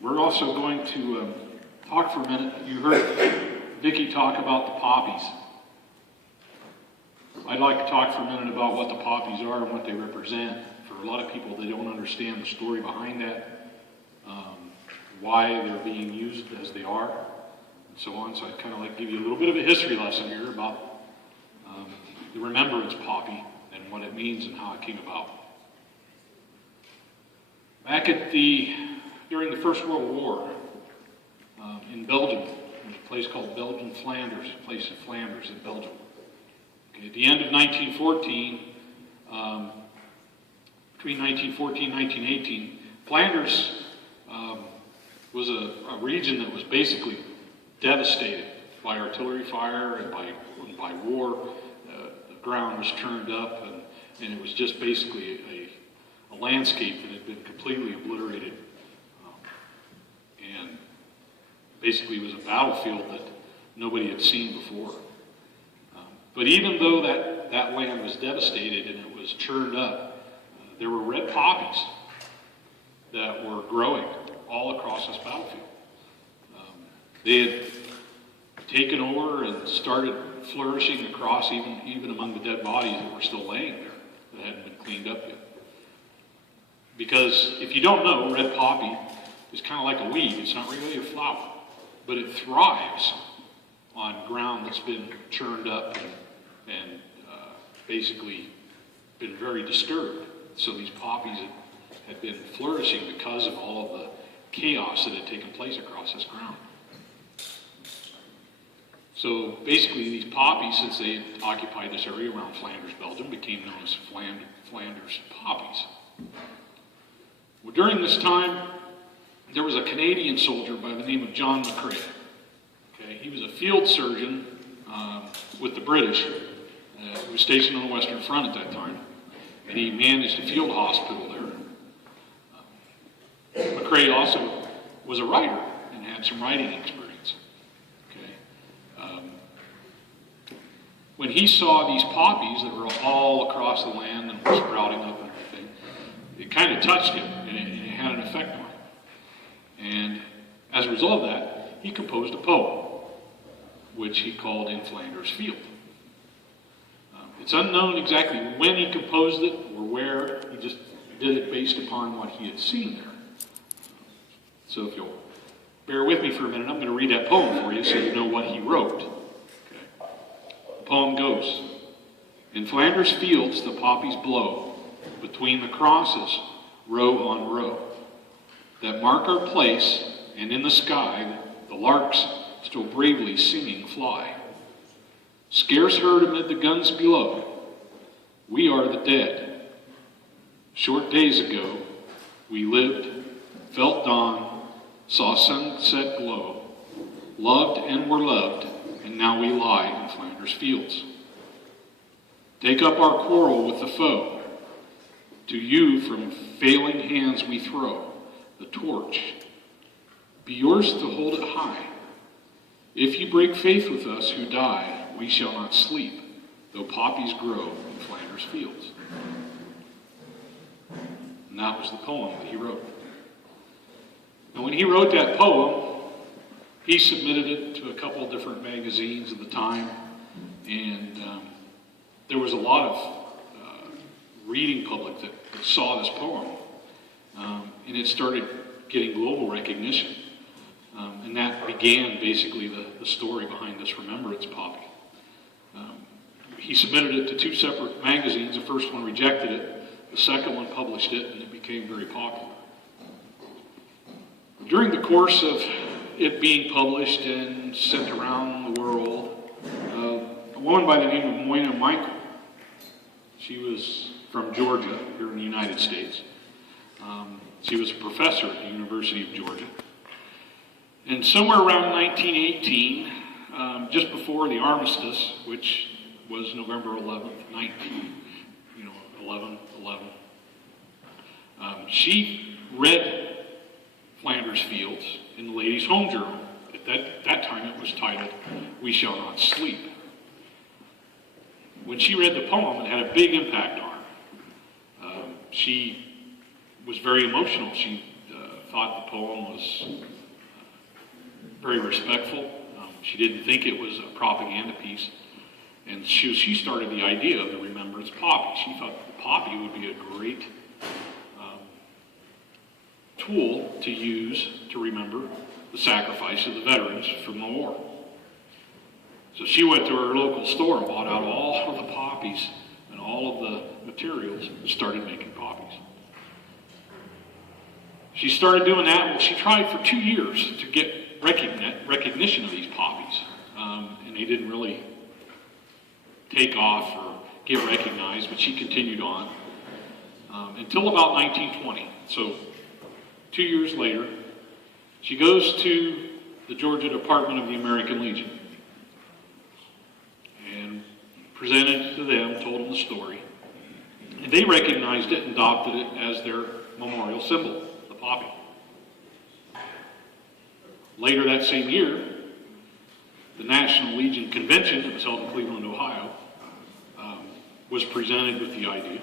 We're also going to talk for a minute. You heard Vicki talk about the poppies. I'd like to talk for a minute about what the poppies are and what they represent. For a lot of people, they don't understand the story behind that, why they're being used as they are, and so on. So I'd kind of like to give you a little bit of a history lesson here about the Remembrance Poppy and what it means and how it came about. Back during the First World War, in Belgium, there's a place called Belgian Flanders, a place in Flanders in Belgium. Okay, at the end of 1914, between 1914 and 1918, Flanders was a region that was basically devastated by artillery fire and by war. The ground was turned up, and it was just basically a landscape that had been completely obliterated. And basically it was a battlefield that nobody had seen before. But even though that land was devastated and it was churned up, there were red poppies that were growing all across this battlefield. They had taken over and started flourishing across even among the dead bodies that were still laying there, that hadn't been cleaned up yet. Because if you don't know, red poppy is kind of like a weed. It's not really a flower, but it thrives on ground that's been churned up and basically been very disturbed. So these poppies had been flourishing because of all of the chaos that had taken place across this ground. So basically these poppies, since they had occupied this area around Flanders, Belgium, became known as Flanders poppies. Well, during this time, there was a Canadian soldier by the name of John McCrae. Okay, he was a field surgeon with the British. He was stationed on the Western Front at that time, and he managed a field hospital there. McCrae also was a writer and had some writing experience. Okay, when he saw these poppies that were all across the land and were sprouting up and everything, it kind of touched him, and it had an effect on him. And as a result of that, he composed a poem, which he called In Flanders Field. It's unknown exactly when he composed it or where. He just did it based upon what he had seen there. So if you'll bear with me for a minute, I'm going to read that poem for you so you know what he wrote. Okay. The poem goes, In Flanders fields the poppies blow, between the crosses, row on row, that mark our place, and in the sky the larks still bravely singing fly. Scarce heard amid the guns below, we are the dead. Short days ago, we lived, felt dawn, saw sunset glow, loved and were loved, and now we lie in Flanders fields. Take up our quarrel with the foe. To you from failing hands we throw the torch. Be yours to hold it high. If you break faith with us who die, we shall not sleep, though poppies grow in Flanders fields. And that was the poem that he wrote. And when he wrote that poem, he submitted it to a couple of different magazines at the time, and there was a lot of reading public that saw this poem, and it started getting global recognition. And that began basically the story behind this Remembrance Poppy. He submitted it to two separate magazines. The first one rejected it. The second one published it, and it became very popular. During the course of it being published and sent around the world, a woman by the name of Moina Michael, she was from Georgia here in the United States. She was a professor at the University of Georgia. And somewhere around 1918, just before the armistice, which was November 11th, 11/11, she read Flanders Fields in the Ladies' Home Journal. At that time it was titled, We Shall Not Sleep. When she read the poem, it had a big impact on her. She was very emotional. She thought the poem was very respectful. She didn't think it was a propaganda piece. And she started the idea of the Remembrance Poppy. She thought the poppy would be a great tool to use to remember the sacrifice of the veterans from the war. So she went to her local store and bought out all of the poppies and all of the materials and started making poppies. She started doing that. Well, she tried for 2 years to get recognition of these poppies, and they didn't really take off or get recognized, but she continued on until about 1920. So 2 years later, she goes to the Georgia Department of the American Legion and presented to them, told them the story, and they recognized it and adopted it as their memorial symbol, the poppy. Later that same year, the National Legion Convention that was held in Cleveland, Ohio, was presented with the idea,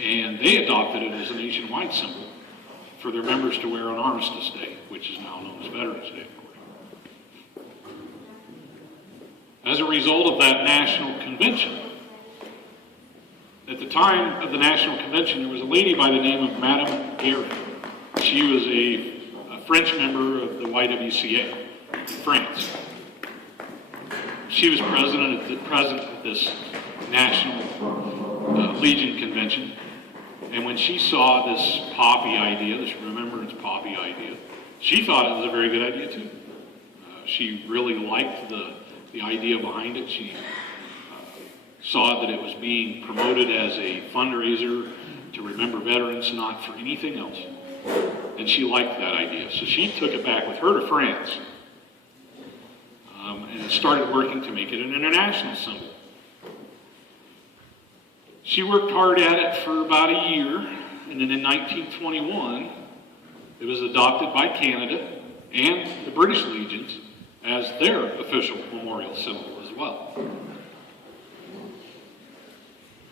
and they adopted it as a nationwide symbol for their members to wear on Armistice Day, which is now known as Veterans Day. As a result of that national convention, at the time of the national convention, there was a lady by the name of Madame Guérin. She was a French member of the YWCA in France. She was president of this National Legion Convention, and when she saw this poppy idea, this Remembrance Poppy idea, she thought it was a very good idea too. She really liked the idea behind it. She saw that it was being promoted as a fundraiser to remember veterans, not for anything else. And she liked that idea. So she took it back with her to France and started working to make it an international symbol. She worked hard at it for about a year, and then in 1921, it was adopted by Canada and the British Legions as their official memorial symbol as well.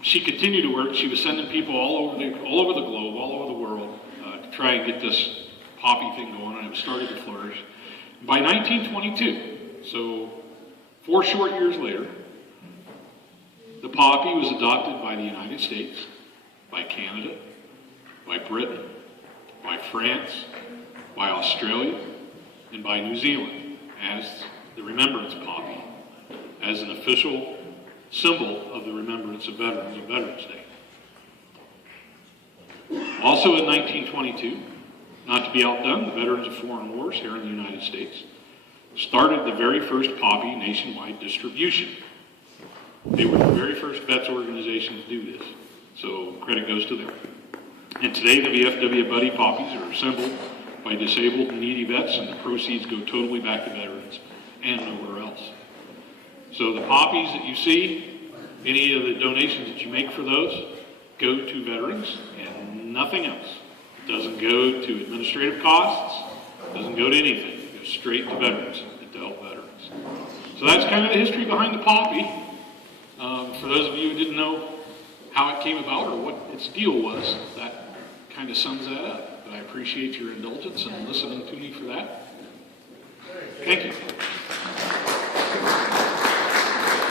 She continued to work. She was sending people all over the globe, all over the world, to try and get this poppy thing going, and it started to flourish. By 1922, so 4 short years later, the poppy was adopted by the United States, by Canada, by Britain, by France, by Australia, and by New Zealand as the Remembrance Poppy, as an official symbol of the remembrance of veterans on Veterans Day. Also in 1922, not to be outdone, the Veterans of Foreign Wars here in the United States started the very first poppy nationwide distribution. They were the very first vets organization to do this, so credit goes to them. And today the VFW Buddy poppies are assembled by disabled and needy vets, and the proceeds go totally back to veterans and nowhere else. So the poppies that you see, any of the donations that you make for those, go to veterans and nothing else. It doesn't go to administrative costs, it doesn't go to anything. It goes straight to veterans and to help veterans. So that's kind of the history behind the poppy. For those of you who didn't know how it came about or what its deal was, that kind of sums that up. But I appreciate your indulgence and listening to me for that. Thank you.